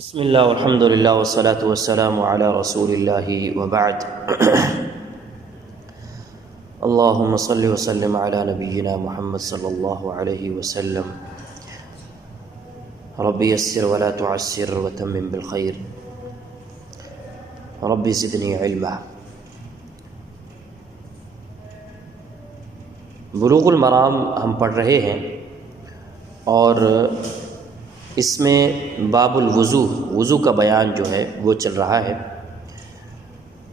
بسم اللہ والحمد للہ والصلاة والسلام علی رسول اللہ وبعد اللہم صلی وسلم علی نبینا محمد صلی اللہ علیہ وسلم رب یسر ولا تعسر وتمم بالخیر رب زدنی علما۔ بلوغ المرام ہم پڑھ رہے ہیں اور اس میں باب الوضو، وضو کا بیان جو ہے وہ چل رہا ہے،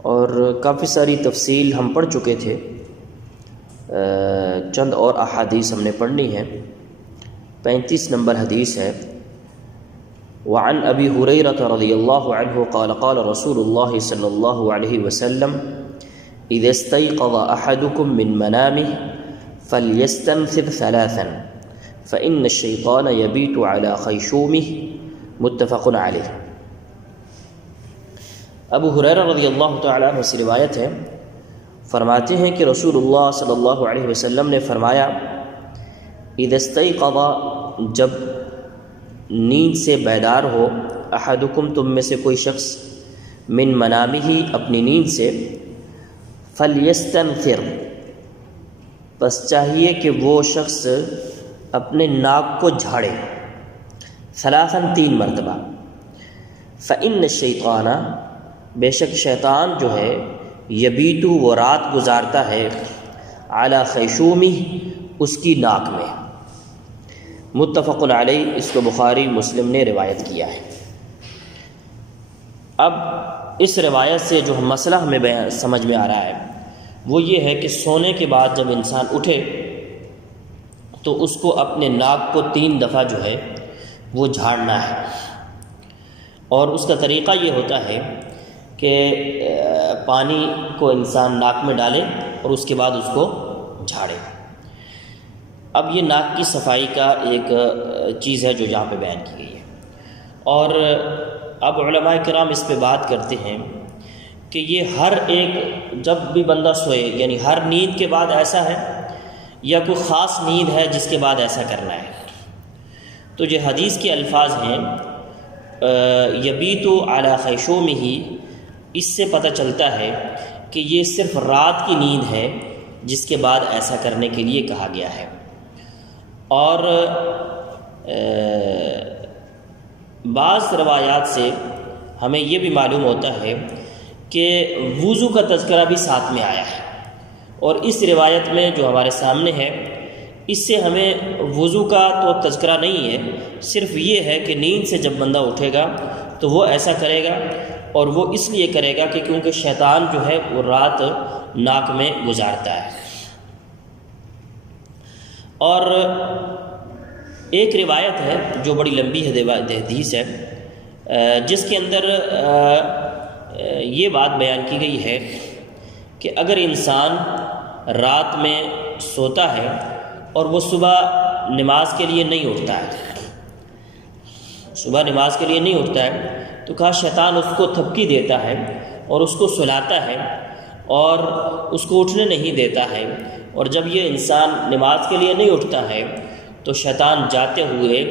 اور کافی ساری تفصیل ہم پڑھ چکے تھے، چند اور احادیث ہم نے پڑھنی ہیں۔ 35 نمبر حدیث ہے، وعن ابی ہریرہ رضی اللہ عنہ قال قال رسول اللہ صلی اللہ علیہ وسلم اذا استيقظ احدكم من منامه فليستنثر ثلاثا فإن الشيطان يبيت على خيشومه متفق علیہ۔ ابو ہریرہ رضی اللہ تعالیٰ عنہ سے روایت ہے، فرماتے ہیں کہ رسول اللہ صلی اللہ علیہ وسلم نے فرمایا، اذا استيقظ، جب نیند سے بیدار ہو، احدکم، تم میں سے کوئی شخص، من منامہ، اپنی نیند سے، فلیستنثر، بس چاہیے کہ وہ شخص اپنے ناک کو جھاڑے، ثلاثاً، 3 مرتبہ، فإن الشیطان، بے شک شیطان جو ہے، یبیتو، وہ رات گزارتا ہے، علی خیشومہ، اس کی ناک میں۔ متفق علیہ، اس کو بخاری مسلم نے روایت کیا ہے۔ اب اس روایت سے جو مسئلہ ہمیں سمجھ میں آ رہا ہے وہ یہ ہے کہ سونے کے بعد جب انسان اٹھے تو اس کو اپنے ناک کو 3 دفعہ جو ہے وہ جھاڑنا ہے، اور اس کا طریقہ یہ ہوتا ہے کہ پانی کو انسان ناک میں ڈالے اور اس کے بعد اس کو جھاڑے۔ اب یہ ناک کی صفائی کا ایک چیز ہے جو یہاں پہ بیان کی گئی ہے، اور اب علماء کرام اس پہ بات کرتے ہیں کہ یہ ہر ایک، جب بھی بندہ سوئے، یعنی ہر نیند کے بعد ایسا ہے یا کوئی خاص نیند ہے جس کے بعد ایسا کرنا ہے؟ تو جو حدیث کے الفاظ ہیں یبیتو علی خیشومہ، اس سے پتہ چلتا ہے کہ یہ صرف رات کی نیند ہے جس کے بعد ایسا کرنے کے لیے کہا گیا ہے۔ اور بعض روایات سے ہمیں یہ بھی معلوم ہوتا ہے کہ وضو کا تذکرہ بھی ساتھ میں آیا ہے، اور اس روایت میں جو ہمارے سامنے ہے اس سے ہمیں وضو کا تو تذکرہ نہیں ہے، صرف یہ ہے کہ نیند سے جب بندہ اٹھے گا تو وہ ایسا کرے گا، اور وہ اس لیے کرے گا کہ کیونکہ شیطان جو ہے وہ رات ناک میں گزارتا ہے۔ اور ایک روایت ہے جو بڑی لمبی حدیث ہے، جس کے اندر یہ بات بیان کی گئی ہے کہ اگر انسان رات میں سوتا ہے اور وہ صبح نماز کے لیے نہیں اٹھتا ہے، صبح نماز کے لیے نہیں اٹھتا ہے، تو کہا شیطان اس کو تھپکی دیتا ہے اور اس کو سلاتا ہے اور اس کو اٹھنے نہیں دیتا ہے، اور جب یہ انسان نماز کے لیے نہیں اٹھتا ہے تو شیطان جاتے ہوئے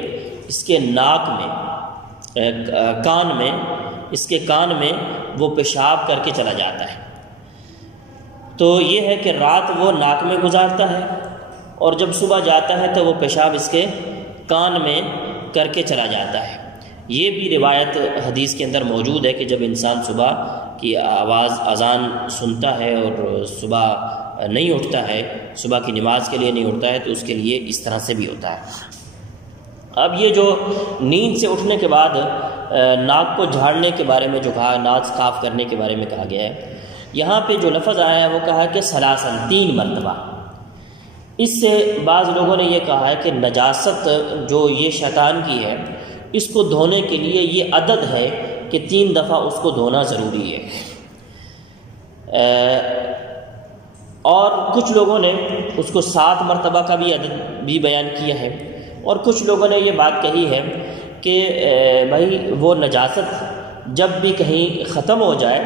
اس کے ناک میں، کان میں، اس کے کان میں وہ پیشاب کر کے چلا جاتا ہے۔ تو یہ ہے کہ رات وہ ناک میں گزارتا ہے، اور جب صبح جاتا ہے تو وہ پیشاب اس کے کان میں کر کے چلا جاتا ہے۔ یہ بھی روایت حدیث کے اندر موجود ہے کہ جب انسان صبح کی آواز، اذان سنتا ہے اور صبح نہیں اٹھتا ہے، صبح کی نماز کے لیے نہیں اٹھتا ہے، تو اس کے لیے اس طرح سے بھی ہوتا ہے۔ اب یہ جو نیند سے اٹھنے کے بعد ناک کو جھاڑنے کے بارے میں جو کہا، ناک صاف کرنے کے بارے میں کہا گیا ہے، یہاں پہ جو لفظ آیا ہے وہ کہا کہ ثلاثاً، 3 مرتبہ۔ اس سے بعض لوگوں نے یہ کہا ہے کہ نجاست جو یہ شیطان کی ہے، اس کو دھونے کے لیے یہ عدد ہے کہ 3 دفعہ اس کو دھونا ضروری ہے۔ اور کچھ لوگوں نے اس کو 7 مرتبہ کا بھی عدد بھی بیان کیا ہے، اور کچھ لوگوں نے یہ بات کہی ہے کہ بھائی وہ نجاست جب بھی کہیں ختم ہو جائے،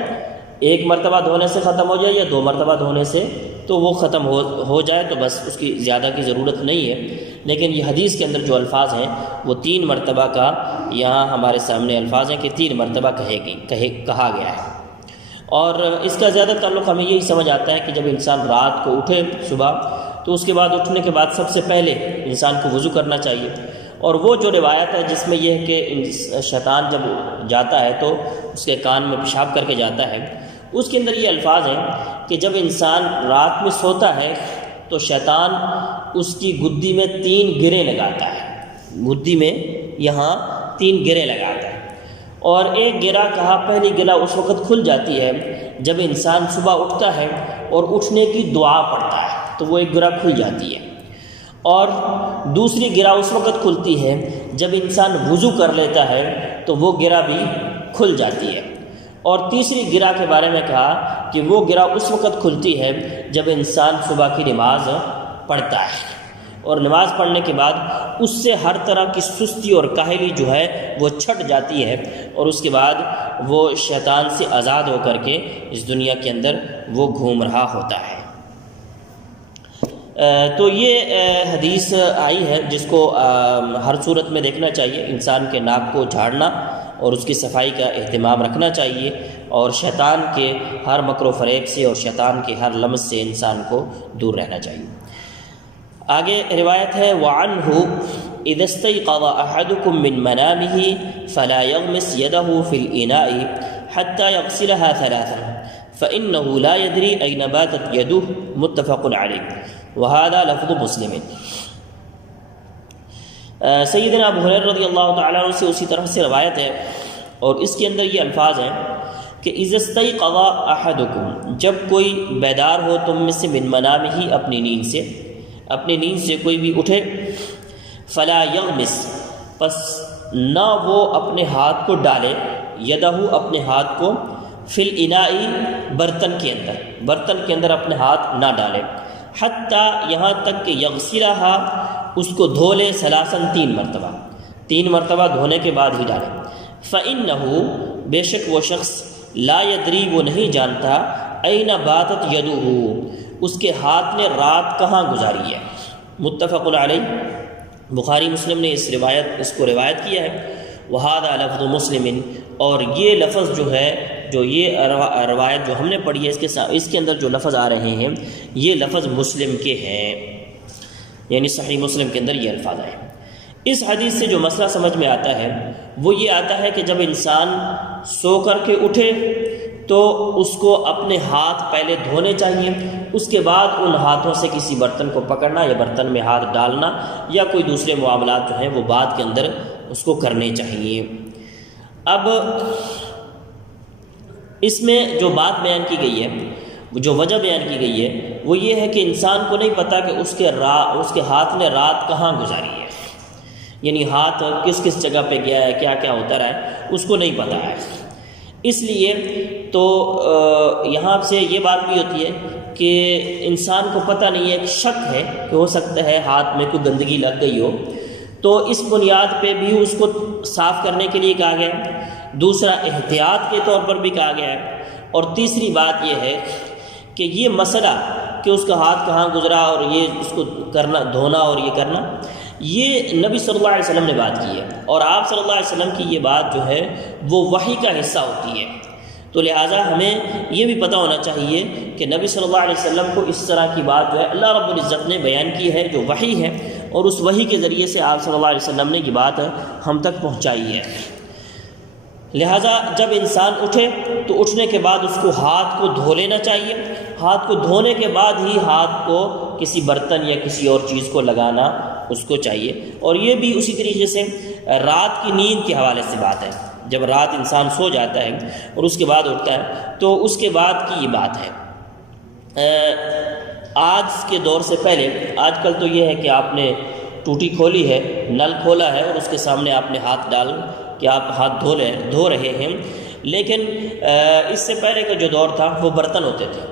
1 مرتبہ دھونے سے ختم ہو جائے یا 2 مرتبہ دھونے سے، تو وہ ختم ہو جائے تو بس اس کی زیادہ کی ضرورت نہیں ہے. لیکن یہ حدیث کے اندر جو الفاظ ہیں وہ 3 مرتبہ کا یہاں ہمارے سامنے الفاظ ہیں کہ 3 مرتبہ کہا گیا ہے. اور اس کا زیادہ تعلق ہمیں یہی سمجھ آتا ہے کہ جب انسان رات کو اٹھے صبح تو اس کے بعد اٹھنے کے بعد سب سے پہلے انسان کو وضو کرنا چاہیے. اور وہ جو روایت ہے جس میں یہ ہے کہ شیطان جب جاتا ہے تو اس کے کان میں پیشاب کر کے جاتا ہے، اس کے اندر یہ الفاظ ہیں کہ جب انسان رات میں سوتا ہے تو شیطان اس کی گدی میں 3 گرے لگاتا ہے، گدی میں یہاں 3 گرے لگاتا ہے. اور ایک گرہ کہا پہلی گرہ اس وقت کھل جاتی ہے جب انسان صبح اٹھتا ہے اور اٹھنے کی دعا پڑھتا ہے تو وہ ایک گرہ کھل جاتی ہے. اور دوسری گرہ اس وقت کھلتی ہے جب انسان وضو کر لیتا ہے تو وہ گرہ بھی کھل جاتی ہے. اور تیسری گرہ کے بارے میں کہا کہ وہ گرہ اس وقت کھلتی ہے جب انسان صبح کی نماز پڑھتا ہے، اور نماز پڑھنے کے بعد اس سے ہر طرح کی سستی اور کاہلی جو ہے وہ چھٹ جاتی ہے، اور اس کے بعد وہ شیطان سے آزاد ہو کر کے اس دنیا کے اندر وہ گھوم رہا ہوتا ہے. تو یہ حدیث آئی ہے جس کو ہر صورت میں دیکھنا چاہیے. انسان کے ناک کو جھاڑنا اور اس کی صفائی کا اہتمام رکھنا چاہیے، اور شیطان کے ہر مکر و فریب سے اور شیطان کے ہر لمس سے انسان کو دور رہنا چاہیے. آگے روایت ہے وَعَنْهُ إِذَا اسْتَيْقَظَ أَحَدُكُم مِّن مَّنَامِهِ فَلَا يَغْمِسْ يَدَهُ فِي الْإِنَاءِ حَتَّى يَغْسِلَهَا ثَلَاثًا فَإِنَّهُ لَا يَدْرِي أَيْنَ بَاتَتْ يَدُهُ مُتَّفَقٌ عَلَيْهِ وَهَذَا لَفْظُ مُسْلِمٍ. سیدنا ابو ہریرہ رضی اللہ تعالیٰ عنہ سے اسی طرح سے روایت ہے، اور اس کے اندر یہ الفاظ ہیں کہ اذا استيقظ احدکم، جب کوئی بیدار ہو تم میں سے، من منامہ، اپنی نیند سے کوئی بھی اٹھے، فلا یغمس، پس نہ وہ اپنے ہاتھ کو ڈالے، یدہ، اپنے ہاتھ کو، فی الاناء، برتن کے اندر اپنے ہاتھ نہ ڈالے، حتیٰ، یہاں تک کہ یغسلہا، اس کو دھو لے، ثلاثاً، 3 مرتبہ دھونے کے بعد ہی ڈالے. فإنہ، بے شک وہ شخص، لا یدری، وہ نہیں جانتا، این باتت یدہ، اس کے ہاتھ نے رات کہاں گزاری ہے. متفق علیہ، بخاری مسلم نے اس کو روایت کیا ہے. وہذا لفظ مسلم، اور یہ لفظ جو ہے، جو یہ روایت جو ہم نے پڑھی ہے، اس کے اندر جو لفظ آ رہے ہیں یہ لفظ مسلم کے ہیں، یعنی صحیح مسلم کے اندر یہ الفاظ آئے. اس حدیث سے جو مسئلہ سمجھ میں آتا ہے وہ یہ آتا ہے کہ جب انسان سو کر کے اٹھے تو اس کو اپنے ہاتھ پہلے دھونے چاہیے، اس کے بعد ان ہاتھوں سے کسی برتن کو پکڑنا یا برتن میں ہاتھ ڈالنا یا کوئی دوسرے معاملات جو ہیں وہ بعد کے اندر اس کو کرنے چاہیے. اب اس میں جو بات بیان کی گئی ہے، جو وجہ بیان کی گئی ہے وہ یہ ہے کہ انسان کو نہیں پتہ کہ اس کے ہاتھ نے رات کہاں گزاری ہے، یعنی ہاتھ کس کس جگہ پہ گیا ہے، کیا کیا ہوتا رہا ہے، اس کو نہیں پتہ ہے. اس لیے تو یہاں سے یہ بات بھی ہوتی ہے کہ انسان کو پتہ نہیں ہے، ایک شک ہے کہ ہو سکتا ہے ہاتھ میں کوئی گندگی لگ گئی ہو، تو اس بنیاد پہ بھی اس کو صاف کرنے کے لیے کہا گیا ہے. دوسرا، احتیاط کے طور پر بھی کہا گیا ہے. اور تیسری بات یہ ہے کہ یہ مسئلہ کہ اس کا ہاتھ کہاں گزرا اور یہ اس کو کرنا، دھونا اور یہ کرنا، یہ نبی صلی اللہ علیہ وسلم نے بات کی ہے، اور آپ صلی اللہ علیہ وسلم کی یہ بات جو ہے وہ وحی کا حصہ ہوتی ہے. تو لہٰذا ہمیں یہ بھی پتہ ہونا چاہیے کہ نبی صلی اللہ علیہ وسلم کو اس طرح کی بات جو ہے اللہ رب العزت نے بیان کی ہے، جو وحی ہے، اور اس وحی کے ذریعے سے آپ صلی اللہ علیہ وسلم نے یہ بات ہم تک پہنچائی ہے. لہٰذا جب انسان اٹھے تو اٹھنے کے بعد اس کو ہاتھ کو دھو لینا چاہیے. ہاتھ کو دھونے کے بعد ہی ہاتھ کو کسی برتن یا کسی اور چیز کو لگانا اس کو چاہیے. اور یہ بھی اسی طریقے سے رات کی نیند کے حوالے سے بات ہے. جب رات انسان سو جاتا ہے اور اس کے بعد اٹھتا ہے تو اس کے بعد کی یہ بات ہے. آج کے دور سے پہلے، آج کل تو یہ ہے کہ آپ نے ٹوٹی کھولی ہے، نل کھولا ہے اور اس کے سامنے آپ نے ہاتھ ڈال کہ آپ ہاتھ دھو رہے ہیں. لیکن اس سے پہلے کا جو دور تھا وہ برتن ہوتے تھے،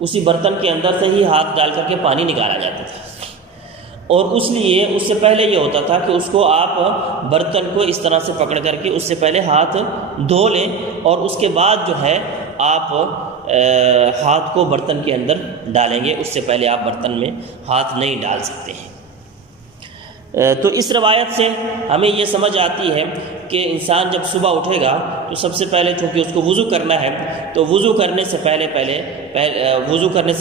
اسی برتن کے اندر سے ہی ہاتھ ڈال کر کے پانی نکالا جاتا تھا. اور اس لیے اس سے پہلے یہ ہوتا تھا کہ اس کو آپ برتن کو اس طرح سے پکڑ کر کے اس سے پہلے ہاتھ دھو لیں، اور اس کے بعد جو ہے آپ ہاتھ کو برتن کے اندر ڈالیں گے، اس سے پہلے آپ برتن میں ہاتھ نہیں ڈال سکتے ہیں۔ تو اس روایت سے ہمیں یہ سمجھ آتی ہے کہ انسان جب صبح اٹھے گا تو سب سے پہلے چونکہ اس کو وضو کرنا ہے تو وضو کرنے سے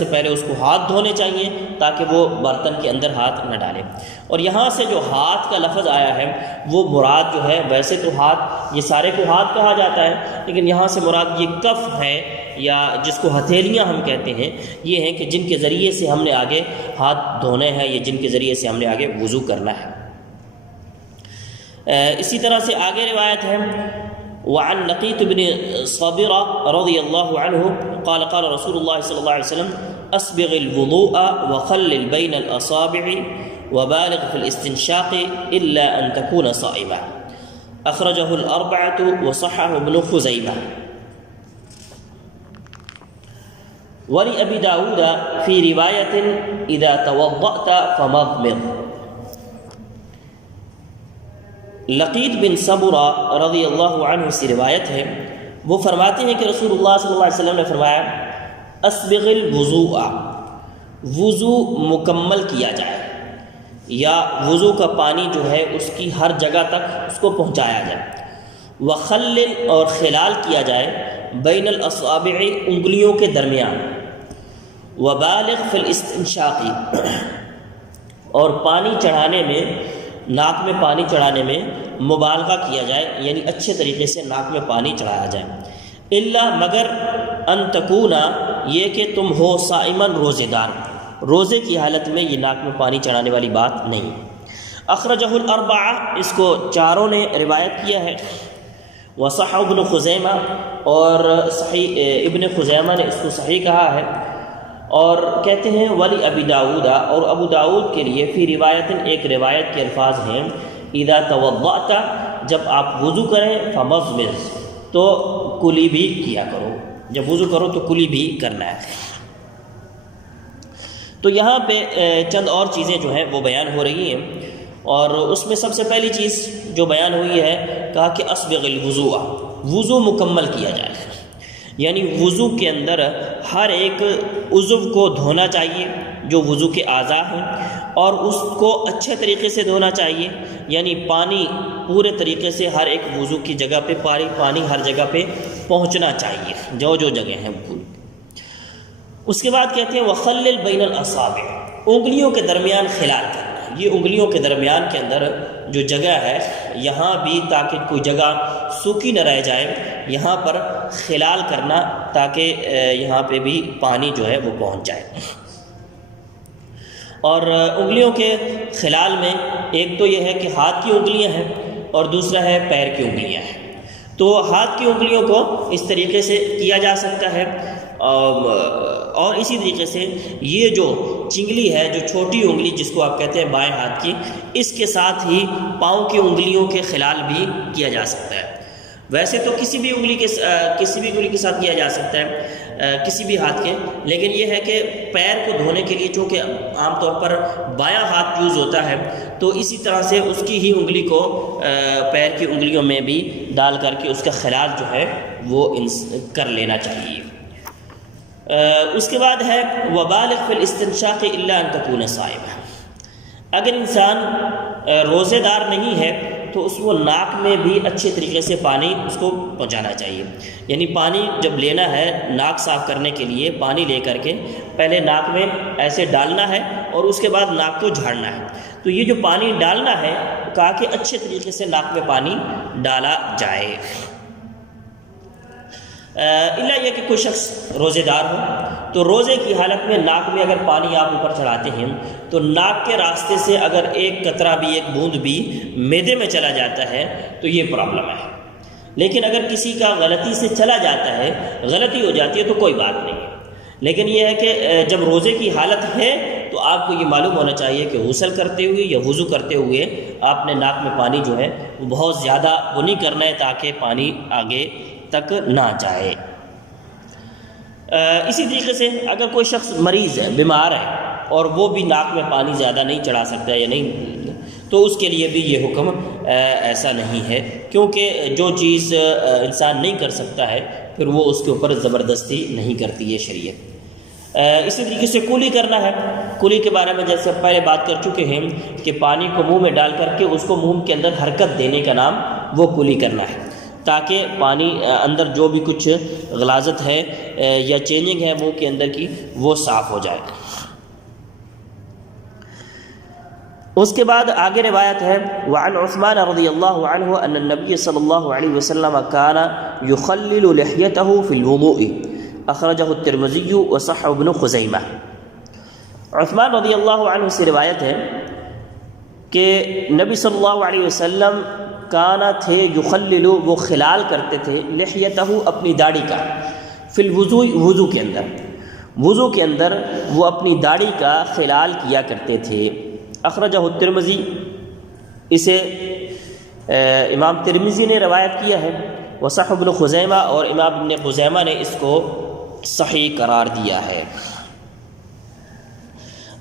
پہلے اس کو ہاتھ دھونے چاہیے تاکہ وہ برتن کے اندر ہاتھ نہ ڈالے۔ اور یہاں سے جو ہاتھ کا لفظ آیا ہے وہ مراد جو ہے، ویسے تو ہاتھ، یہ سارے کو ہاتھ کہا جاتا ہے، لیکن یہاں سے مراد یہ کف ہے یا جس کو ہتھیلیاں ہم کہتے ہیں، یہ ہیں کہ جن کے ذریعے سے ہم نے آگے ہاتھ دھونے ہیں یا جن کے ذریعے سے ہم نے آگے وضو کرنا ہے۔ اسی طرح سے آگے روایت ہے وعن لقيط بن صابرة رضي الله عنه قال قال رسول الله صلى الله عليه وسلم أسبغ الوضوء وخلل بين الأصابع وبالغ في الاستنشاق إلا أن تكون صائما أخرجه الأربعة وصححه ابن خزيمة ولأبي داود في رواية إذا توضأت فمضمض۔ لقیط بن صبرہ رضی اللہ عنہ سے روایت ہے، وہ فرماتے ہیں کہ رسول اللہ صلی اللہ علیہ وسلم نے فرمایا اسبغ الوضوء، وضو مکمل کیا جائے یا وضو کا پانی جو ہے اس کی ہر جگہ تک اس کو پہنچایا جائے، وخلل اور خلال کیا جائے بین الاصابع انگلیوں کے درمیان، وبالغ فی الاستنشاق اور پانی چڑھانے میں، ناک میں پانی چڑھانے میں مبالغہ کیا جائے، یعنی اچھے طریقے سے ناک میں پانی چڑھایا جائے، الا مگر ان تکونا یہ کہ تم ہو صائمن روزے دار، روزے کی حالت میں یہ ناک میں پانی چڑھانے والی بات نہیں۔ اخرجہ الاربعہ، اس کو چاروں نے روایت کیا ہے، وصححہ ابن خزیمہ، اور صحیح ابن خزیمہ نے اس کو صحیح کہا ہے، اور کہتے ہیں ولی ابی داؤد، اور ابو داؤد کے لیے فی روایت، ایک روایت کے الفاظ ہیں اذا توضأت، جب آپ وضو کریں فمضمض، تو کلی بھی کیا کرو، جب وضو کرو تو کلی بھی کرنا ہے۔ تو یہاں پہ چند اور چیزیں جو ہیں وہ بیان ہو رہی ہیں، اور اس میں سب سے پہلی چیز جو بیان ہوئی ہے کہا کہ اسبغ الوضوء، وضو مکمل کیا جائے، یعنی وضو کے اندر ہر ایک عضو کو دھونا چاہیے جو وضو کے اعضاء ہیں، اور اس کو اچھے طریقے سے دھونا چاہیے، یعنی پانی پورے طریقے سے ہر ایک وضو کی جگہ پہ پانی ہر جگہ پہ پہنچنا چاہیے، جو جگہ ہیں وہ۔ اس کے بعد کہتے ہیں وخلل بین الاصابع، انگلیوں کے درمیان خلال کرنا، یہ انگلیوں کے درمیان کے اندر جو جگہ ہے یہاں بھی تاکہ کوئی جگہ سوکھی نہ رہ جائے، یہاں پر خلال کرنا تاکہ یہاں پہ بھی پانی جو ہے وہ پہنچ جائے۔ اور انگلیوں کے خلال میں ایک تو یہ ہے کہ ہاتھ کی انگلیاں ہیں اور دوسرا ہے پیر کی انگلیاں ہیں۔ تو ہاتھ کی انگلیوں کو اس طریقے سے کیا جا سکتا ہے، اور اسی طریقے سے یہ جو چنگلی ہے، جو چھوٹی انگلی جس کو آپ کہتے ہیں بائیں ہاتھ کی، اس کے ساتھ ہی پاؤں کی انگلیوں کے خلال بھی کیا جا سکتا ہے۔ ویسے تو کسی بھی انگلی کے ساتھ کیا جا سکتا ہے، کسی بھی ہاتھ کے، لیکن یہ ہے کہ پیر کو دھونے کے لیے چونکہ عام طور پر بایاں ہاتھ یوز ہوتا ہے، تو اسی طرح سے اس کی ہی انگلی کو پیر کی انگلیوں میں بھی ڈال کر کے اس کا خلال جو ہے وہ کر لینا چاہیے۔ اس کے بعد ہے وبالغ فی الاستنشاق الا ان تکون صائما، اگر انسان روزے دار نہیں ہے تو اس کو ناک میں بھی اچھے طریقے سے پانی اس کو پہنچانا چاہیے، یعنی پانی جب لینا ہے ناک صاف کرنے کے لیے، پانی لے کر کے پہلے ناک میں ایسے ڈالنا ہے اور اس کے بعد ناک کو جھاڑنا ہے۔ تو یہ جو پانی ڈالنا ہے کہا کہ اچھے طریقے سے ناک میں پانی ڈالا جائے، الا یہ کہ کوئی شخص روزے دار ہو تو روزے کی حالت میں ناک میں اگر پانی آپ اوپر چڑھاتے ہیں تو ناک کے راستے سے اگر ایک قطرہ بھی، ایک بوند بھی معدے میں چلا جاتا ہے تو یہ پرابلم ہے، لیکن اگر کسی کا غلطی سے چلا جاتا ہے، غلطی ہو جاتی ہے تو کوئی بات نہیں، لیکن یہ ہے کہ جب روزے کی حالت ہے تو آپ کو یہ معلوم ہونا چاہیے کہ غسل کرتے ہوئے یا وضو کرتے ہوئے آپ نے ناک میں پانی جو ہے وہ بہت زیادہ وہ نہیں کرنا ہے تاکہ پانی آگے تک نہ جائے۔ اسی طریقے سے اگر کوئی شخص مریض ہے، بیمار ہے، اور وہ بھی ناک میں پانی زیادہ نہیں چڑھا سکتا ہے یا نہیں، تو اس کے لیے بھی یہ حکم ایسا نہیں ہے، کیونکہ جو چیز انسان نہیں کر سکتا ہے پھر وہ اس کے اوپر زبردستی نہیں کرتی ہے شریعت۔ اسی طریقے سے کولی کرنا ہے، کولی کے بارے میں جیسے پہلے بات کر چکے ہیں کہ پانی کو منہ میں ڈال کر کے اس کو منہ کے اندر حرکت دینے کا نام وہ کولی کرنا ہے، تاکہ پانی اندر جو بھی کچھ غلاظت ہے یا چینجنگ ہے منہ کے اندر کی وہ صاف ہو جائے۔ اس کے بعد آگے روایت ہے وعن عثمان رضی اللہ عنہ ان النبی صلی اللہ علیہ وسلم کان یخلل لحیته فی الوضوء اخرجہ الترمذی وصححہ ابن خزیمہ۔ عثمان رضی اللہ عنہ سے روایت ہے کہ نبی صلی اللہ علیہ وسلم کانا تھے یخلل، وہ خلال کرتے تھے، لحیتہ اپنی داڑھی کا، فی الوضوء وضو کے اندر، وضو کے اندر وہ اپنی داڑھی کا خلال کیا کرتے تھے۔ اخرجہ الترمذی، اسے امام ترمذی نے روایت کیا ہے، وصححہ ابن خزیمہ، اور امام ابن خزیمہ نے اس کو صحیح قرار دیا ہے۔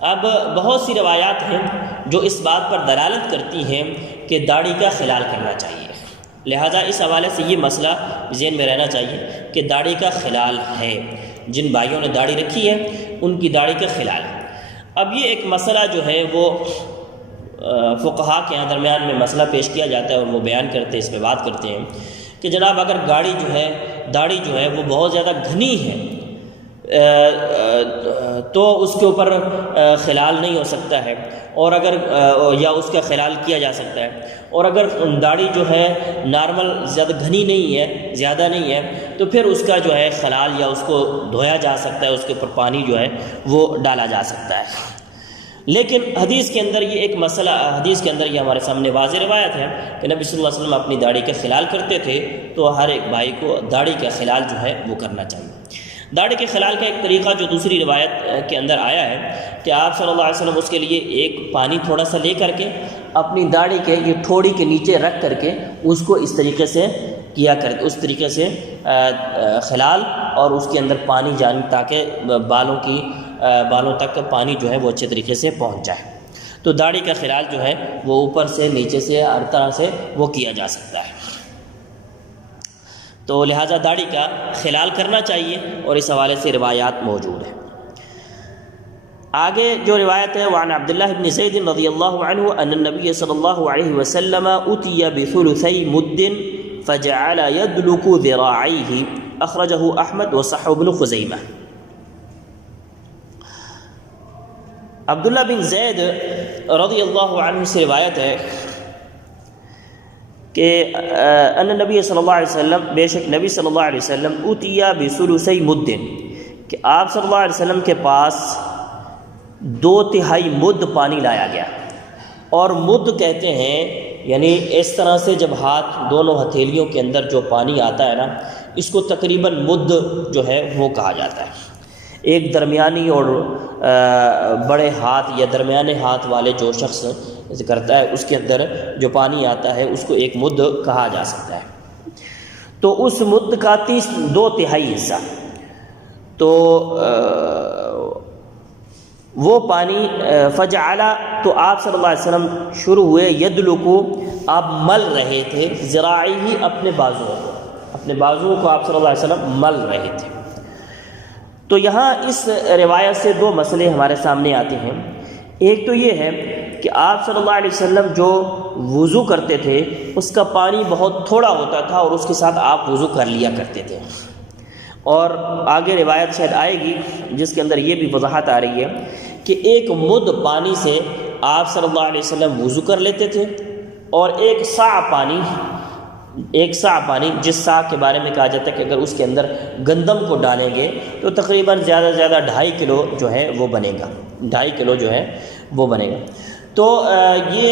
اب بہت سی روایات ہیں جو اس بات پر دلالت کرتی ہیں کہ داڑھی کا خلال کرنا چاہیے، لہذا اس حوالے سے یہ مسئلہ ذہن میں رہنا چاہیے کہ داڑھی کا خلال ہے، جن بھائیوں نے داڑھی رکھی ہے ان کی داڑھی کا خلال ہے۔ اب یہ ایک مسئلہ جو ہے وہ فقہا کے درمیان میں مسئلہ پیش کیا جاتا ہے اور وہ بیان کرتے ہیں، اس پہ بات کرتے ہیں کہ جناب اگر داڑھی جو ہے وہ بہت زیادہ گھنی ہے تو اس کے اوپر خلال نہیں ہو سکتا ہے، اور اگر یا اس کا خلال کیا جا سکتا ہے، اور اگر داڑھی جو ہے نارمل زیادہ گھنی نہیں ہے، زیادہ نہیں ہے، تو پھر اس کا جو ہے خلال یا اس کو دھویا جا سکتا ہے، اس کے اوپر پانی جو ہے وہ ڈالا جا سکتا ہے۔ لیکن حدیث کے اندر یہ ایک مسئلہ، حدیث کے اندر یہ ہمارے سامنے واضح روایت ہے کہ نبی صلی اللہ علیہ وسلم اپنی داڑھی کا خلال کرتے تھے، تو ہر ایک بھائی کو داڑھی کا خلال جو ہے وہ کرنا چاہیے۔ داڑھی کے خلال کا ایک طریقہ جو دوسری روایت کے اندر آیا ہے کہ آپ صلی اللہ علیہ وسلم اس کے لیے ایک پانی تھوڑا سا لے کر کے اپنی داڑھی کے یہ تھوڑی کے نیچے رکھ کر کے اس کو اس طریقے سے کیا کرتے، اس طریقے سے خلال، اور اس کے اندر پانی جانی تاکہ بالوں تک پانی جو ہے وہ اچھے طریقے سے پہنچ جائے۔ تو داڑھی کا خلال جو ہے وہ اوپر سے نیچے سے ہر طرح سے وہ کیا جا سکتا ہے، تو لہٰذا داڑھی کا خلال کرنا چاہیے، اور اس حوالے سے روایات موجود ہیں۔ آگے جو روایت ہے وعن عبداللہ بن زید رضی اللہ عنہ ان النبی صلی اللہ علیہ وسلم اتی بثلثی مد فجعل يدلك ذراعیہ، اخرجہ احمد وصححہ ابن خزیمہ۔ عبداللہ بن زید رضی اللہ عنہ سے روایت ہے کہ ان نبی صلی اللہ علیہ وسلم، بے شک نبی صلی اللہ علیہ وسلم اتیا بثلثی مد، کہ آپ صلی اللہ علیہ وسلم کے پاس 2/3 مد پانی لایا گیا، اور مد کہتے ہیں یعنی اس طرح سے جب ہاتھ دونوں ہتھیلیوں کے اندر جو پانی آتا ہے نا، اس کو تقریباً مد جو ہے وہ کہا جاتا ہے۔ ایک درمیانی اور بڑے ہاتھ یا درمیانے ہاتھ والے جو شخص کرتا ہے اس کے اندر جو پانی آتا ہے اس کو ایک مد کہا جا سکتا ہے۔ تو اس مد کا 2/3 حصہ، تو وہ پانی فجعلا، تو آپ صلی اللہ علیہ وسلم شروع ہوئے یدلکو، آپ مل رہے تھے، ذراعیہ اپنے بازوؤں کو آپ صلی اللہ علیہ وسلم مل رہے تھے۔ تو یہاں اس روایت سے 2 مسئلے ہمارے سامنے آتے ہیں۔ ایک تو یہ ہے کہ آپ صلی اللہ علیہ وسلم جو وضو کرتے تھے اس کا پانی بہت تھوڑا ہوتا تھا، اور اس کے ساتھ آپ وضو کر لیا کرتے تھے، اور آگے روایت شاید آئے گی جس کے اندر یہ بھی وضاحت آ رہی ہے کہ 1 مد پانی سے آپ صلی اللہ علیہ وسلم وضو کر لیتے تھے، اور 1 سا پانی جس سا کے بارے میں کہا جاتا ہے کہ اگر اس کے اندر گندم کو ڈالیں گے تو تقریباً زیادہ سے زیادہ 2.5 کلو جو ہے وہ بنے گا، 2.5 کلو جو ہے وہ بنے گا۔ تو یہ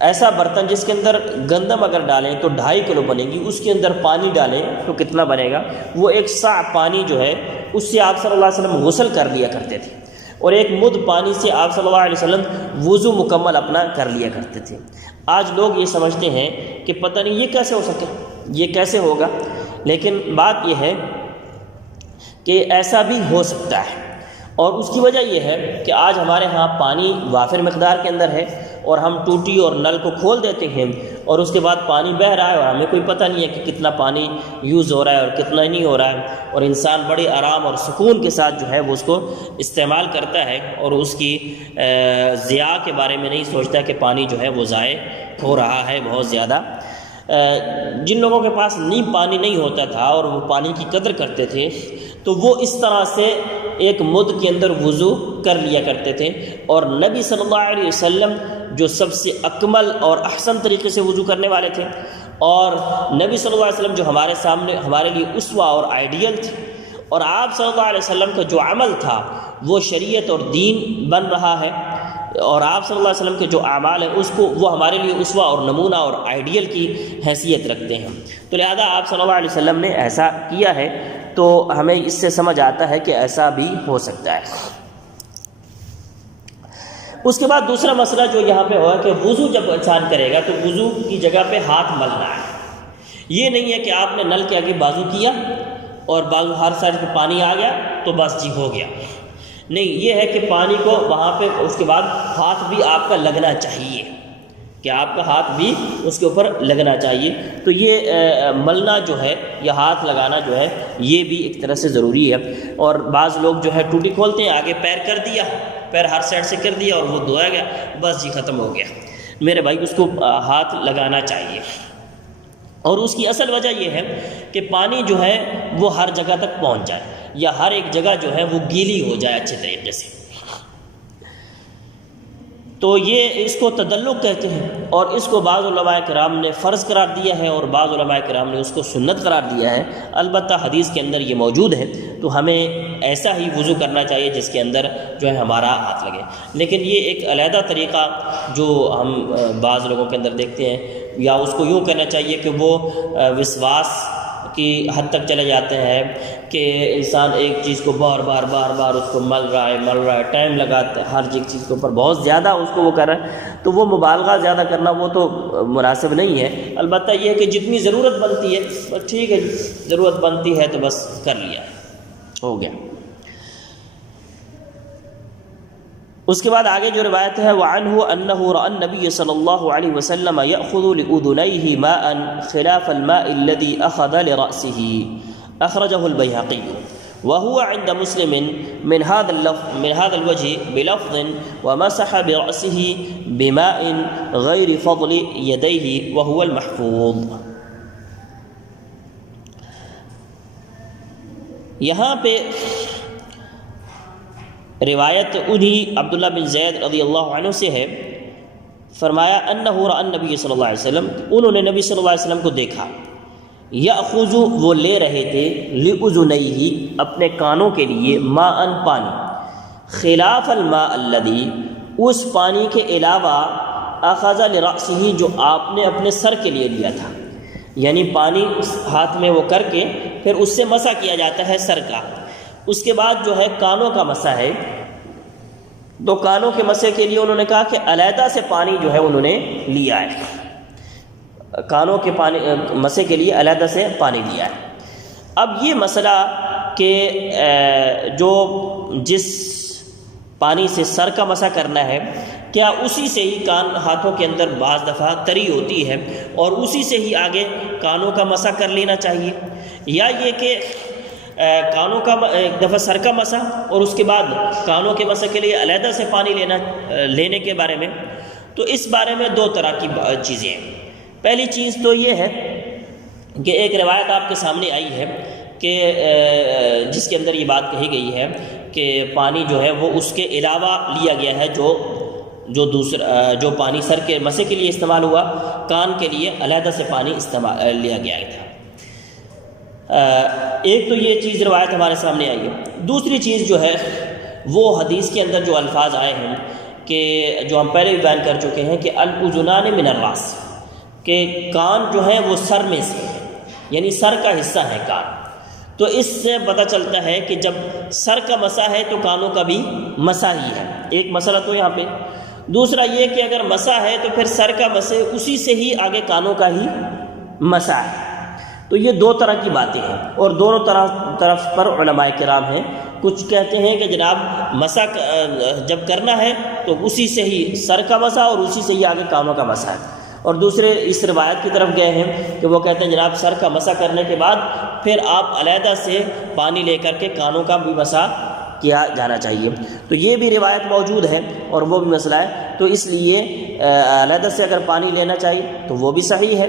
ایسا برتن جس کے اندر گندم اگر ڈالیں تو 2.5 کلو بنے گی، اس کے اندر پانی ڈالیں تو کتنا بنے گا؟ وہ 1 سا پانی جو ہے اس سے آپ صلی اللہ علیہ وسلم غسل کر لیا کرتے تھے، اور 1 مد پانی سے آپ صلی اللہ علیہ وسلم وضو مکمل اپنا کر لیا کرتے تھے۔ آج لوگ یہ سمجھتے ہیں کہ پتہ نہیں یہ کیسے ہو سکے، یہ کیسے ہوگا، لیکن بات یہ ہے کہ ایسا بھی ہو سکتا ہے، اور اس کی وجہ یہ ہے کہ آج ہمارے ہاں پانی وافر مقدار کے اندر ہے، اور ہم ٹوٹی اور نل کو کھول دیتے ہیں اور اس کے بعد پانی بہہ رہا ہے اور ہمیں کوئی پتہ نہیں ہے کہ کتنا پانی یوز ہو رہا ہے اور کتنا نہیں ہو رہا ہے، اور انسان بڑے آرام اور سکون کے ساتھ جو ہے وہ اس کو استعمال کرتا ہے اور اس کی ضیاع کے بارے میں نہیں سوچتا کہ پانی جو ہے وہ ضائع ہو رہا ہے بہت زیادہ۔ جن لوگوں کے پاس پانی نہیں ہوتا تھا اور وہ پانی کی قدر کرتے تھے تو وہ اس طرح سے ایک مد کے اندر وضو کر لیا کرتے تھے، اور نبی صلی اللہ علیہ وسلم جو سب سے اکمل اور احسن طریقے سے وضو کرنے والے تھے، اور نبی صلی اللہ علیہ وسلم جو ہمارے سامنے ہمارے لیے اسوہ اور آئیڈیل تھے، اور آپ صلی اللہ علیہ وسلم کا جو عمل تھا وہ شریعت اور دین بن رہا ہے، اور آپ صلی اللہ علیہ وسلم کے جو اعمال ہیں اس کو وہ ہمارے لیے اسوہ اور نمونہ اور آئیڈیل کی حیثیت رکھتے ہیں، تو لہذا آپ صلی اللہ علیہ وسلم نے ایسا کیا ہے، تو ہمیں اس سے سمجھ آتا ہے کہ ایسا بھی ہو سکتا ہے۔ اس کے بعد دوسرا مسئلہ جو یہاں پہ ہوا کہ وضو جب انسان کرے گا تو وضو کی جگہ پہ ہاتھ ملنا ہے۔ یہ نہیں ہے کہ آپ نے نل کے آگے بازو کیا اور بازو ہر سائڈ پہ پانی آ گیا تو بس جی ہو گیا، نہیں، یہ ہے کہ پانی کو وہاں پہ اس کے بعد ہاتھ بھی آپ کا لگنا چاہیے، کہ آپ کا ہاتھ بھی اس کے اوپر لگنا چاہیے، تو یہ ملنا جو ہے یا ہاتھ لگانا جو ہے یہ بھی ایک طرح سے ضروری ہے۔ اور بعض لوگ جو ہے ٹوٹی کھولتے ہیں، آگے پیر کر دیا، پیر ہر سائڈ سے کر دیا اور وہ دھویا گیا، بس جی ختم ہو گیا۔ میرے بھائی اس کو ہاتھ لگانا چاہیے، اور اس کی اصل وجہ یہ ہے کہ پانی جو ہے وہ ہر جگہ تک پہنچ جائے، یا ہر ایک جگہ جو ہے وہ گیلی ہو جائے اچھے طریقے سے، تو یہ اس کو تدلق کہتے ہیں، اور اس کو بعض علماء کرام نے فرض قرار دیا ہے اور بعض علماء کرام نے اس کو سنت قرار دیا ہے۔ البتہ حدیث کے اندر یہ موجود ہے، تو ہمیں ایسا ہی وضو کرنا چاہیے جس کے اندر جو ہے ہمارا ہاتھ لگے، لیکن یہ ایک علیحدہ طریقہ جو ہم بعض لوگوں کے اندر دیکھتے ہیں، یا اس کو یوں کرنا چاہیے کہ وہ وسواس کی حد تک چلے جاتے ہیں کہ انسان ایک چیز کو بار بار اس کو مل رہا ہے، ٹائم لگاتا ہے ہر چیز کے اوپر، بہت زیادہ اس کو وہ کر رہا ہے، تو وہ مبالغہ زیادہ کرنا وہ تو مناسب نہیں ہے۔ البتہ یہ ہے کہ جتنی ضرورت بنتی ہے بس ٹھیک ہے، ضرورت بنتی ہے تو بس کر لیا، ہو گیا۔ اس کے بعد آگے جو روایت ہے وعنہ انہ رأى النبی صلی اللہ علیہ وسلم یأخذ لأذنیہ ماء خلاف الماء الذي اخذ لرأسه، اخرجہ البیہقی، وهو عند مسلم من هذا الوجه بلفظ ومسح برأسه بماء غير فضل يديه وهو المحفوظ۔ یہاں پہ روایت انہی عبداللہ بن زید رضی اللہ عنہ سے ہے، فرمایا انہ رأى النبی صلی اللہ علیہ وسلم، انہوں نے نبی صلی اللہ علیہ وسلم کو دیکھا، یأخذ وہ لے رہے تھے، لأذنیہ اپنے کانوں کے لیے، ماء پانی، خلاف الماء الذی اس پانی کے علاوہ، اخذ لرأسہ جو آپ نے اپنے سر کے لیے لیا تھا، یعنی پانی ہاتھ میں وہ کر کے پھر اس سے مسح کیا جاتا ہے سر کا۔ اس کے بعد جو ہے کانوں کا مسح ہے، تو کانوں کے مسح کے لیے انہوں نے کہا کہ علیحدہ سے پانی جو ہے انہوں نے لیا ہے، کانوں کے پانی مسح کے لیے علیحدہ سے پانی لیا ہے۔ اب یہ مسئلہ کہ جو جس پانی سے سر کا مسح کرنا ہے، کیا اسی سے ہی کان ہاتھوں کے اندر بعض دفعہ تری ہوتی ہے اور اسی سے ہی آگے کانوں کا مسح کر لینا چاہیے، یا یہ کہ کانوں کا ایک دفعہ سر کا مسح اور اس کے بعد کانوں کے مسح کے لیے علیحدہ سے پانی لینے کے بارے میں؟ تو اس بارے میں دو طرح کی چیزیں ہیں۔ پہلی چیز تو یہ ہے کہ ایک روایت آپ کے سامنے آئی ہے کہ جس کے اندر یہ بات کہی گئی ہے کہ پانی جو ہے وہ اس کے علاوہ لیا گیا ہے جو دوسرا جو پانی سر کے مسح کے لیے استعمال ہوا، کان کے لیے علیحدہ سے پانی استعمال لیا گیا تھا۔ ایک تو یہ چیز روایت ہمارے سامنے آئی ہے۔ دوسری چیز جو ہے وہ حدیث کے اندر جو الفاظ آئے ہیں کہ جو ہم پہلے بھی بیان کر چکے ہیں کہ الاذنان من الراس، کہ کان جو ہے وہ سر میں سے، یعنی سر کا حصہ ہے کان، تو اس سے پتہ چلتا ہے کہ جب سر کا مسح ہے تو کانوں کا بھی مسح ہی ہے۔ ایک مسئلہ تو یہاں پہ، دوسرا یہ کہ اگر مسح ہے تو پھر سر کا مسح اسی سے ہی آگے کانوں کا ہی مسح ہے۔ تو یہ دو طرح کی باتیں ہیں، اور دونوں طرف پر علماء کرام ہیں۔ کچھ کہتے ہیں کہ جناب مسح جب کرنا ہے تو اسی سے ہی سر کا مسح اور اسی سے ہی آگے کانوں کا مسح ہے، اور دوسرے اس روایت کی طرف گئے ہیں کہ وہ کہتے ہیں جناب سر کا مسح کرنے کے بعد پھر آپ علیحدہ سے پانی لے کر کے کانوں کا بھی مسح کیا جانا چاہیے۔ تو یہ بھی روایت موجود ہے اور وہ بھی مسئلہ ہے، تو اس لیے علیحدہ سے اگر پانی لینا چاہیے تو وہ بھی صحیح ہے،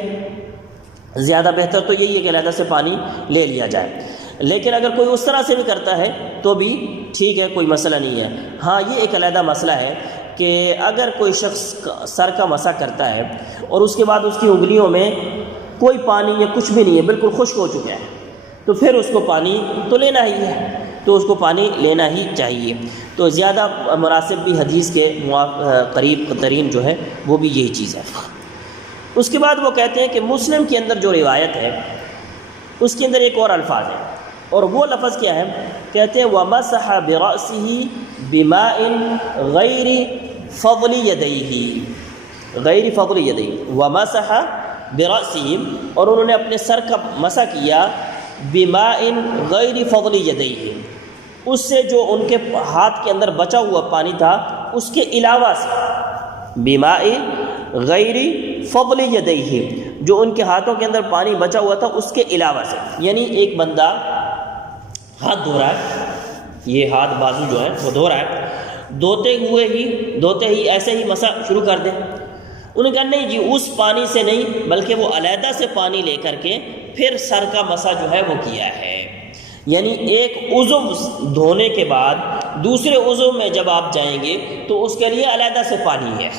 زیادہ بہتر تو یہی ہے کہ علیحدہ سے پانی لے لیا جائے۔ لیکن اگر کوئی اس طرح سے بھی کرتا ہے تو بھی ٹھیک ہے، کوئی مسئلہ نہیں ہے۔ ہاں یہ ایک علیحدہ مسئلہ ہے کہ اگر کوئی شخص سر کا مسح کرتا ہے اور اس کے بعد اس کی انگلیوں میں کوئی پانی یا کچھ بھی نہیں ہے، بالکل خشک ہو چکا ہے، تو پھر اس کو پانی تو لینا ہی ہے، تو اس کو پانی لینا ہی چاہیے۔ تو زیادہ مناسب بھی حدیث کے قریب ترین جو ہے وہ بھی یہی چیز ہے۔ اس کے بعد وہ کہتے ہیں کہ مسلم کے اندر جو روایت ہے اس کے اندر ایک اور الفاظ ہے، اور وہ لفظ کیا ہے؟ کہتے ہیں وَمَسَحَ بِرَأْسِهِ بِمَاءٍ غَيْرِ فَضْلِ يَدَيْهِ، غیر فضل یدیہ، وَمَسَحَ بِرَأْسِهِ، اور انہوں نے اپنے سر کا مسح کیا، بِمَاءٍ غَيْرِ فَضْلِ يَدَيْهِ، اس سے جو ان کے ہاتھ کے اندر بچا ہوا پانی تھا اس کے علاوہ سے، بِمَاءٍ غَيْرِ فَضْلِ يَدَيْهِ، جو ان کے ہاتھوں کے اندر پانی بچا ہوا تھا اس کے علاوہ سے۔ یعنی ایک بندہ ہاتھ دھو رہا ہے، یہ ہاتھ بازو جو ہے وہ دھو رہا ہے، دھوتے ہی ایسے ہی مسح شروع کر دیں۔ انہوں نے کہا نہیں جی، اس پانی سے نہیں، بلکہ وہ علیحدہ سے پانی لے کر کے پھر سر کا مسح جو ہے وہ کیا ہے۔ یعنی ایک عضو دھونے کے بعد دوسرے عضو میں جب آپ جائیں گے تو اس کے لیے علیحدہ سے پانی ہے،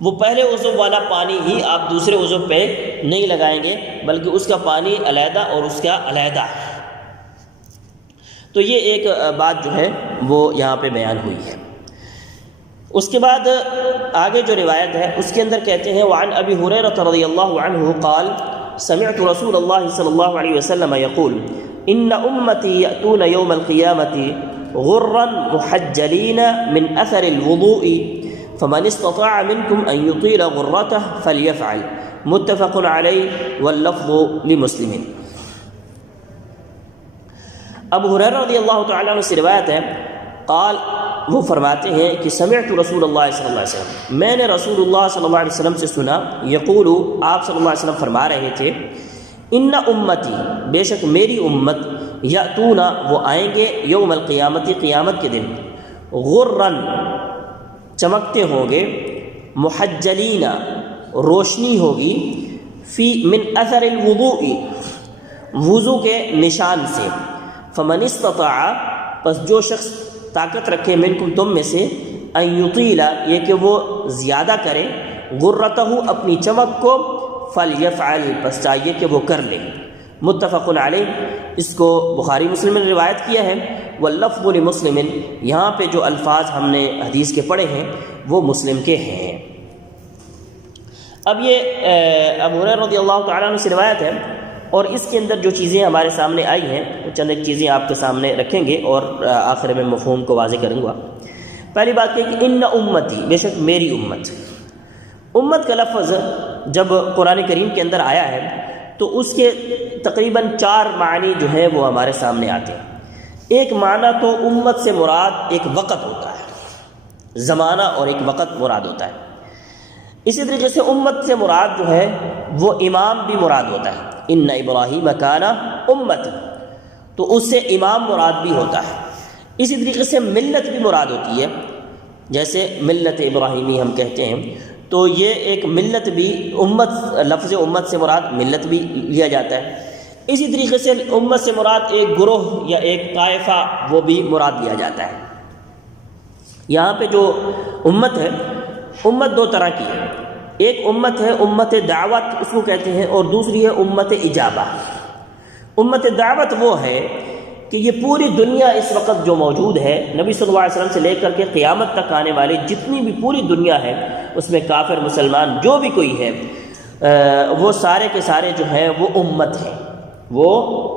وہ پہلے عضو والا پانی ہی آپ دوسرے عضو پہ نہیں لگائیں گے، بلکہ اس کا پانی علیحدہ اور اس کا علیحدہ ہے۔ تو یہ ایک بات جو ہے وہ یہاں پہ بیان ہوئی ہے۔ اس کے بعد آگے جو روایت ہے اس کے اندر کہتے ہیں وعن ابی ہریرہ رضی اللہ عنہ قال سمعت رسول اللہ صلی اللہ علیہ وسلم یقول ان امتی یأتون یوم القیامة غرا محجلین من اثر الوضوء فمن استطاع منکم ان یطیل غرته فلیفعل، متفق علیہ واللفظ لمسلم۔ ابو ہریرہ رضی اللہ تعالیٰ عنہ سے روایت ہے، قال، وہ فرماتے ہیں کہ سمعت رسول اللہ صلی اللہ علیہ وسلم، میں نے رسول اللہ صلی اللہ علیہ وسلم سے سنا، یقول، آپ صلی اللہ علیہ وسلم فرما رہے تھے، ان امتی، بے شک میری امت، یأتون، وہ آئیں گے، یوم القیامت، قیامت کے دن، غرن، چمکتے ہوں گے، محجلین، روشنی ہوگی، فی من اثر الوضوء، وضو کے نشان سے، فمن استطاع، پس جو شخص طاقت رکھے، منکم، تم میں سے، ان یطیل، یہ کہ وہ زیادہ کرے، غرتہ، اپنی چمک کو، فلیفعل، پس چاہیے کہ وہ کر لے۔ متفق علیہ، اس کو بخاری مسلم نے روایت کیا ہے، واللفظ لمسلم، یہاں پہ جو الفاظ ہم نے حدیث کے پڑھے ہیں وہ مسلم کے ہیں۔ اب یہ ابو ہریرہ رضی اللہ تعالیٰ عنہ سے روایت ہے، اور اس کے اندر جو چیزیں ہمارے سامنے آئی ہیں وہ چند ایک چیزیں آپ کے سامنے رکھیں گے اور آخر میں مفہوم کو واضح کروں گا۔ پہلی بات یہ کہ ان امتی، بے شک میری امت، امت کا لفظ جب قرآن کریم کے اندر آیا ہے تو اس کے تقریباً 4 معنی جو ہیں وہ ہمارے سامنے آتے ہیں۔ ایک معنی تو امت سے مراد ایک وقت ہوتا ہے، زمانہ اور ایک وقت مراد ہوتا ہے۔ اسی طریقے سے امت سے مراد جو ہے وہ امام بھی مراد ہوتا ہے، ان ابراہیم کان امت، تو اس سے امام مراد بھی ہوتا ہے۔ اسی طریقے سے ملت بھی مراد ہوتی ہے، جیسے ملت ابراہیمی ہم کہتے ہیں، تو یہ ایک ملت بھی امت، لفظ امت سے مراد ملت بھی لیا جاتا ہے۔ اسی طریقے سے امت سے مراد ایک گروہ یا ایک طائفہ، وہ بھی مراد لیا جاتا ہے۔ یہاں پہ جو امت ہے، امت 2 طرح کی ہے، ایک امت ہے امت دعوت، اس کو کہتے ہیں، اور دوسری ہے امت اجابہ۔ امت دعوت وہ ہے کہ یہ پوری دنیا اس وقت جو موجود ہے، نبی صلی اللہ علیہ وسلم سے لے کر کے قیامت تک آنے والی جتنی بھی پوری دنیا ہے، اس میں کافر مسلمان جو بھی کوئی ہے، وہ سارے کے سارے جو ہیں وہ امت ہیں، وہ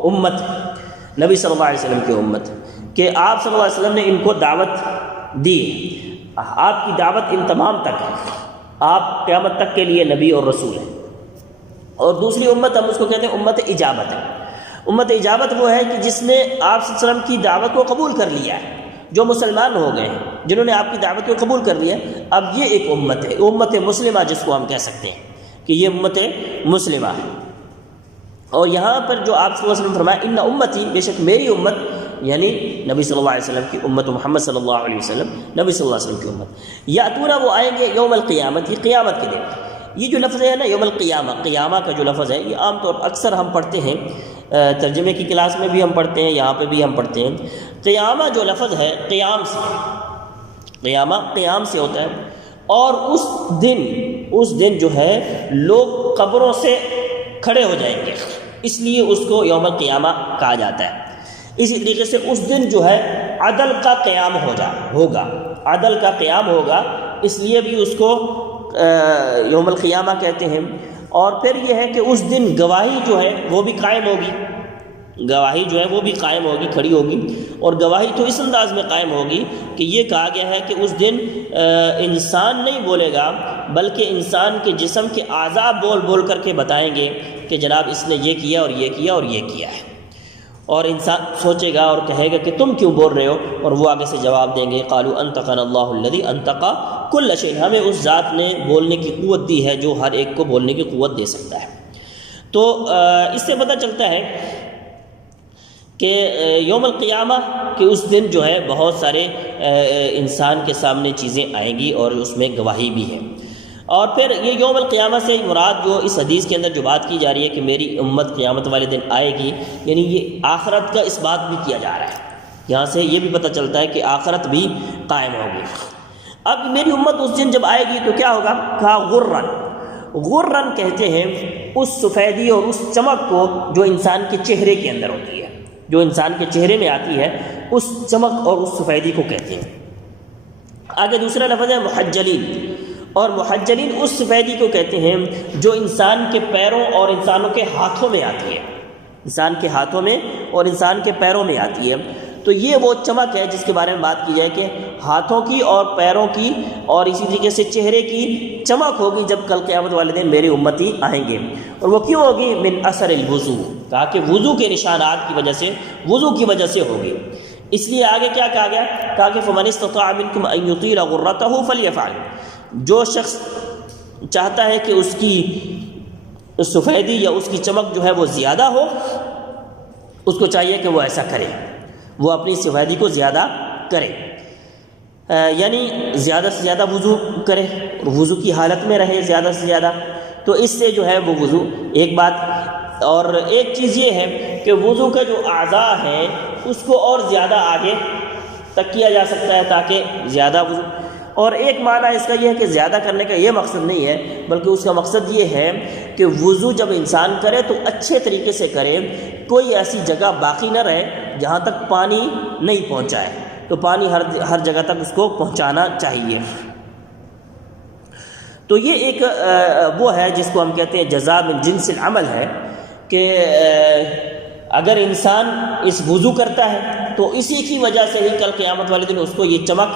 امت ہے نبی صلی اللہ علیہ وسلم کی امت، کہ آپ صلی اللہ علیہ وسلم نے ان کو دعوت دی، آپ کی دعوت ان تمام تک ہے، آپ قیامت تک کے لیے نبی اور رسول ہیں۔ اور دوسری امت ہم اس کو کہتے ہیں امت اجابت ہے۔ امت اجابت وہ ہے کہ جس نے آپ صلی اللہ علیہ وسلم کی دعوت کو قبول کر لیا ہے، جو مسلمان ہو گئے ہیں، جنہوں نے آپ کی دعوت کو قبول کر لیا۔ اب یہ ایک امت ہے، امت مسلمہ جس کو ہم کہہ سکتے ہیں کہ یہ امت مسلمہ ہے۔ اور یہاں پر جو آپ صلی اللہ علیہ وسلم فرمایا ان امتی، بے شک میری امت، یعنی نبی صلی اللہ علیہ وسلم کی امت، محمد صلی اللہ علیہ وسلم، نبی صلی اللہ علیہ وسلم کی امت، یاتون، وہ آئیں گے یوم القیامت، یہ قیامت کے دن۔ یہ جو لفظ ہے نا یوم القیامہ، قیامہ کا جو لفظ ہے، یہ عام طور پر اکثر ہم پڑھتے ہیں، ترجمے کی کلاس میں بھی ہم پڑھتے ہیں، یہاں پہ بھی ہم پڑھتے ہیں۔ قیامہ جو لفظ ہے قیام سے، قیامہ قیام سے ہوتا ہے، اور اس دن جو ہے لوگ قبروں سے کھڑے ہو جائیں گے، اس لیے اس کو یوم القیامہ کہا جاتا ہے۔ اسی طریقے سے اس دن جو ہے عدل کا قیام ہوگا، عدل کا قیام ہوگا، اس لیے بھی اس کو یوم القیامہ کہتے ہیں۔ اور پھر یہ ہے کہ اس دن گواہی جو ہے وہ بھی قائم ہوگی، گواہی جو ہے وہ بھی قائم ہوگی، کھڑی ہوگی، اور گواہی تو اس انداز میں قائم ہوگی کہ یہ کہا گیا ہے کہ اس دن انسان نہیں بولے گا، بلکہ انسان کے جسم کے اعضاء بول بول کر کے بتائیں گے کہ جناب اس نے یہ کیا اور یہ کیا اور یہ کیا ہے۔ اور انسان سوچے گا اور کہے گا کہ تم کیوں بول رہے ہو، اور وہ آگے سے جواب دیں گے قالوا انطقنا اللہ الذی انطق کل شیء، ہمیں اس ذات نے بولنے کی قوت دی ہے جو ہر ایک کو بولنے کی قوت دے سکتا ہے۔ تو اس سے پتہ چلتا ہے کہ یوم القیامہ کہ اس دن جو ہے بہت سارے انسان کے سامنے چیزیں آئیں گی اور اس میں گواہی بھی ہے۔ اور پھر یہ یوم القیامہ سے مراد جو اس حدیث کے اندر جو بات کی جا رہی ہے کہ میری امت قیامت والے دن آئے گی، یعنی یہ آخرت کا اس بات بھی کیا جا رہا ہے۔ یہاں سے یہ بھی پتہ چلتا ہے کہ آخرت بھی قائم ہوگی۔ اب میری امت اس دن جب آئے گی تو کیا ہوگا؟ کہا غرن، غرن کہتے ہیں اس سفیدی اور اس چمک کو جو انسان کے چہرے کے اندر ہوتی ہے، جو انسان کے چہرے میں آتی ہے، اس چمک اور اس سفیدی کو کہتے ہیں۔ آگے دوسرا لفظ ہے محجلین، اور محجلین اس سفیدی کو کہتے ہیں جو انسان کے پیروں اور انسانوں کے ہاتھوں میں آتی ہے، انسان کے ہاتھوں میں اور انسان کے پیروں میں آتی ہے۔ تو یہ وہ چمک ہے جس کے بارے میں بات کی جائے کہ ہاتھوں کی اور پیروں کی اور اسی طریقے سے چہرے کی چمک ہوگی جب کل قیامت والے دن میری امتی آئیں گے۔ اور وہ کیوں ہوگی؟ من اثر الوضو، کہا کہ وضو کے نشانات کی وجہ سے، وضو کی وجہ سے ہوگی۔ اس لیے آگے کیا کہا گیا؟ کہا کہ فمن استطاع منکم ان یطیل غرته فلیفعل، جو شخص چاہتا ہے کہ اس کی سفیدی یا اس کی چمک جو ہے وہ زیادہ ہو، اس کو چاہیے کہ وہ ایسا کرے، وہ اپنی سفیدی کو زیادہ کرے، یعنی زیادہ سے زیادہ وضو کرے، وضو کی حالت میں رہے زیادہ سے زیادہ، تو اس سے جو ہے وہ وضو ایک بات۔ اور ایک چیز یہ ہے کہ وضو کا جو اعضاء ہے اس کو اور زیادہ آگے تک کیا جا سکتا ہے تاکہ زیادہ وضو۔ اور ایک معنی اس کا یہ ہے کہ زیادہ کرنے کا یہ مقصد نہیں ہے، بلکہ اس کا مقصد یہ ہے کہ وضو جب انسان کرے تو اچھے طریقے سے کرے، کوئی ایسی جگہ باقی نہ رہے جہاں تک پانی نہیں پہنچائے، تو پانی ہر جگہ تک اس کو پہنچانا چاہیے۔ تو یہ ایک وہ ہے جس کو ہم کہتے ہیں جزاء من جنس العمل ہے، کہ اگر انسان اس وضو کرتا ہے تو اسی کی وجہ سے ہی کل قیامت والے دن اس کو یہ چمک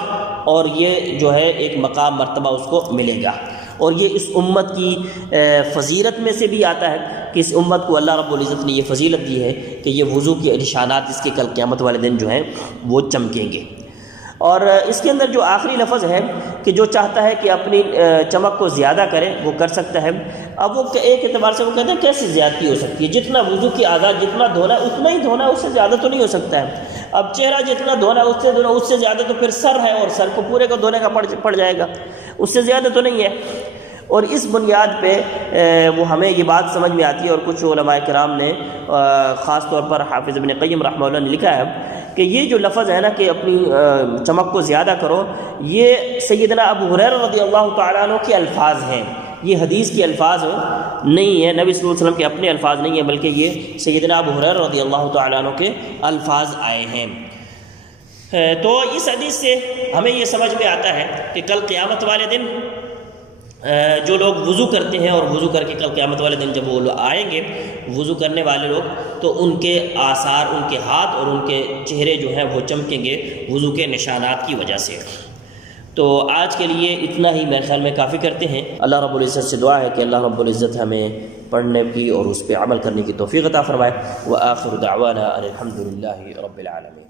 اور یہ جو ہے ایک مقام مرتبہ اس کو ملے گا۔ اور یہ اس امت کی فضیلت میں سے بھی آتا ہے کہ اس امت کو اللہ رب العزت نے یہ فضیلت دی ہے کہ یہ وضو کے نشانات اس کے کل قیامت والے دن جو ہیں وہ چمکیں گے۔ اور اس کے اندر جو آخری لفظ ہے کہ جو چاہتا ہے کہ اپنی چمک کو زیادہ کرے وہ کر سکتا ہے۔ اب وہ ایک اعتبار سے وہ کہتے ہیں کیسے زیادتی ہو سکتی ہے؟ جتنا وضو کی اعضاء جتنا دھونا ہے اتنا ہی دھونا ہے، اس سے زیادہ تو نہیں ہو سکتا ہے۔ اب چہرہ جتنا دھونا ہے اس سے زیادہ تو پھر سر ہے، اور سر کو پورے کو دھونے کا پڑ جائے گا، اس سے زیادہ تو نہیں ہے۔ اور اس بنیاد پہ وہ ہمیں یہ بات سمجھ میں آتی ہے، اور کچھ علماء کرام نے خاص طور پر حافظ ابن قیم رحمہ اللہ نے لکھا ہے کہ یہ جو لفظ ہے نا کہ اپنی چمک کو زیادہ کرو، یہ سیدنا ابو ہریرہ رضی اللہ تعالیٰ عنہ کے الفاظ ہیں، یہ حدیث کے الفاظ نہیں ہے، نبی صلی اللہ علیہ وسلم کے اپنے الفاظ نہیں ہیں، بلکہ یہ سیدنا ابو ہریرہ رضی اللہ تعالیٰ عنہ کے الفاظ آئے ہیں۔ تو اس حدیث سے ہمیں یہ سمجھ میں آتا ہے کہ کل قیامت والے دن جو لوگ وضو کرتے ہیں اور وضو کر کے کل قیامت والے دن جب وہ لوگ آئیں گے وضو کرنے والے لوگ، تو ان کے آثار، ان کے ہاتھ اور ان کے چہرے جو ہیں وہ چمکیں گے وضو کے نشانات کی وجہ سے۔ تو آج کے لیے اتنا ہی میرے خیال میں کافی کرتے ہیں۔ اللہ رب العزت سے دعا ہے کہ اللہ رب العزت ہمیں پڑھنے کی اور اس پہ عمل کرنے کی توفیق عطا فرمائے۔ وآخر دعوانا ان الحمد للہ رب العالمین۔